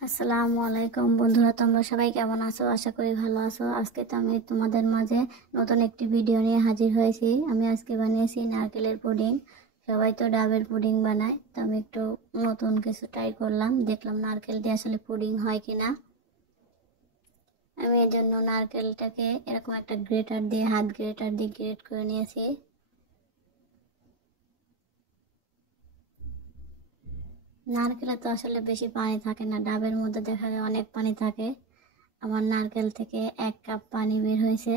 আসসালামু আলাইকুম বন্ধুরা, তোমরা সবাই কেমন আছো? আশা করি ভালো আছো। আজকে তো আমি তোমাদের মাঝে নতুন একটি ভিডিও নিয়ে হাজির হয়েছি। আমি আজকে বানিয়েছি নারকেলের পুডিং। সবাই তো ডাবের পুডিং বানায়, তো আমি একটু নতুন কিছু ট্রাই করলাম, দেখলাম নারকেল দিয়ে আসলে পুডিং হয় কিনা। আমি এর জন্য নারকেলটাকে এরকম একটা গ্রেটার দিয়ে, হাত গ্রেটার দিয়ে গ্রেট করে নিয়েছি। নারকেলে তো আসলে বেশি পানি থাকে না, ডাবের মধ্যে দেখা যায় অনেক পানি থাকে। আমার নারকেল থেকে 1 কাপ পানি বের হয়েছে।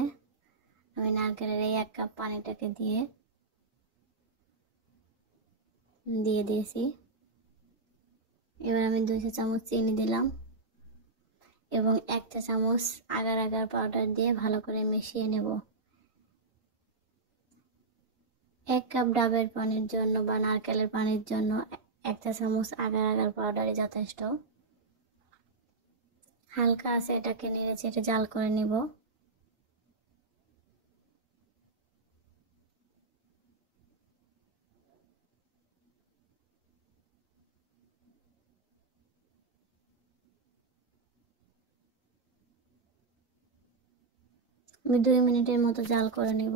আমি নারকেলের এই 1 কাপ পানিটাকে দিয়ে দিয়েছি। এবার আমি 2 চা চামচ চিনি দিলাম এবং 1 চা চামচ আগার আগার পাউডার দিয়ে ভালো করে মিশিয়ে নেব। 1 কাপ ডাবের পানির জন্য বা নারকেলের পানির জন্য 1 চা চামচ আগার আগার পাউডারই যথেষ্ট। হালকা আছে এটাকে নেড়ে চেড়ে জাল করে নিব। আমি 2 মিনিটের মতো জাল করে নিব।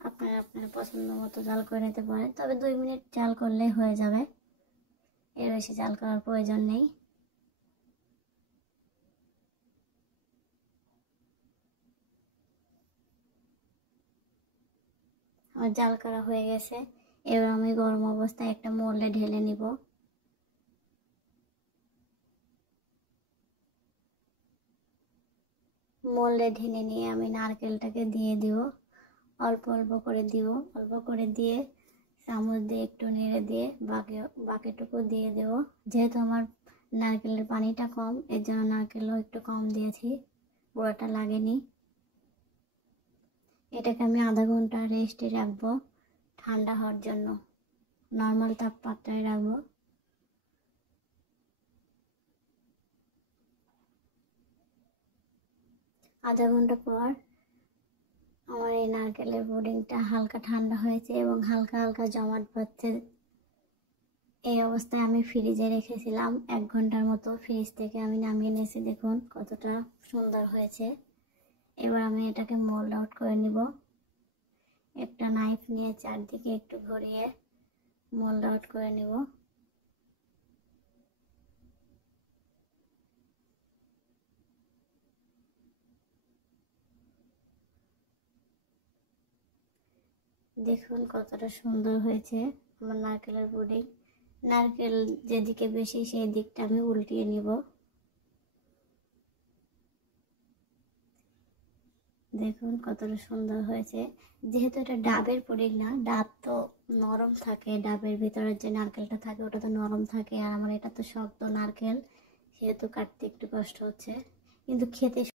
আপনারা আপনার পছন্দ মতো জাল করে নিতে পারেন, তবে 2 মিনিট জাল করলেই হয়ে যাবে, এর বেশি জাল করার প্রয়োজন নেই। আমার জাল করা হয়ে গেছে। এবার আমি গরম অবস্থায় একটা মোল্ডে ঢেলে নিব। মোল্ডে ঢেলে নিয়ে আমি নারকেলটাকে দিয়ে দিব, অল্প অল্প করে দিব। অল্প করে দিয়ে চামচ দিয়ে একটু নেড়ে দিয়ে বাকিটুকু দিয়ে দেব। যেহেতু আমার নারকেলের পানিটা কম, এর জন্য নারকেলও একটু কম দিয়েছি, পুরোটা লাগেনি। এটাকে আমি আধা ঘন্টা রেস্টে রাখবো ঠান্ডা হওয়ার জন্য। নর্মাল তাপমাত্রায় রাখবো। আধা ঘন্টা পর আমার এই নারকেলের পুডিংটা হালকা ঠান্ডা হয়েছে এবং হালকা হালকা জমাট বাঁধছে। এই অবস্থায় আমি ফ্রিজে রেখেছিলাম 1 ঘন্টার মতো। ফ্রিজ থেকে আমি নামিয়ে নিয়েছি, দেখুন কতটা সুন্দর হয়েছে। এবার আমি এটাকে মোল্ড আউট করে নিব। একটা নাইফ নিয়ে চারদিকে একটু ঘুরিয়ে মোল্ড আউট করে নিব। দেখুন কতটা সুন্দর হয়েছে আমার নারকেলের পুডিং। নারকেল যেদিকে বেশি সেই দিকটা আমি উল্টিয়ে নিব। দেখুন কতটা সুন্দর হয়েছে। যেহেতু এটা ডাবের পুডিং না, ডাব তো নরম থাকে, ডাবের ভিতরে যে নারকেলটা থাকে ওটা তো নরম থাকে, আর আমার এটা তো শক্ত নারকেল, সেহেতু কাটতে একটু কষ্ট হচ্ছে, কিন্তু খেতে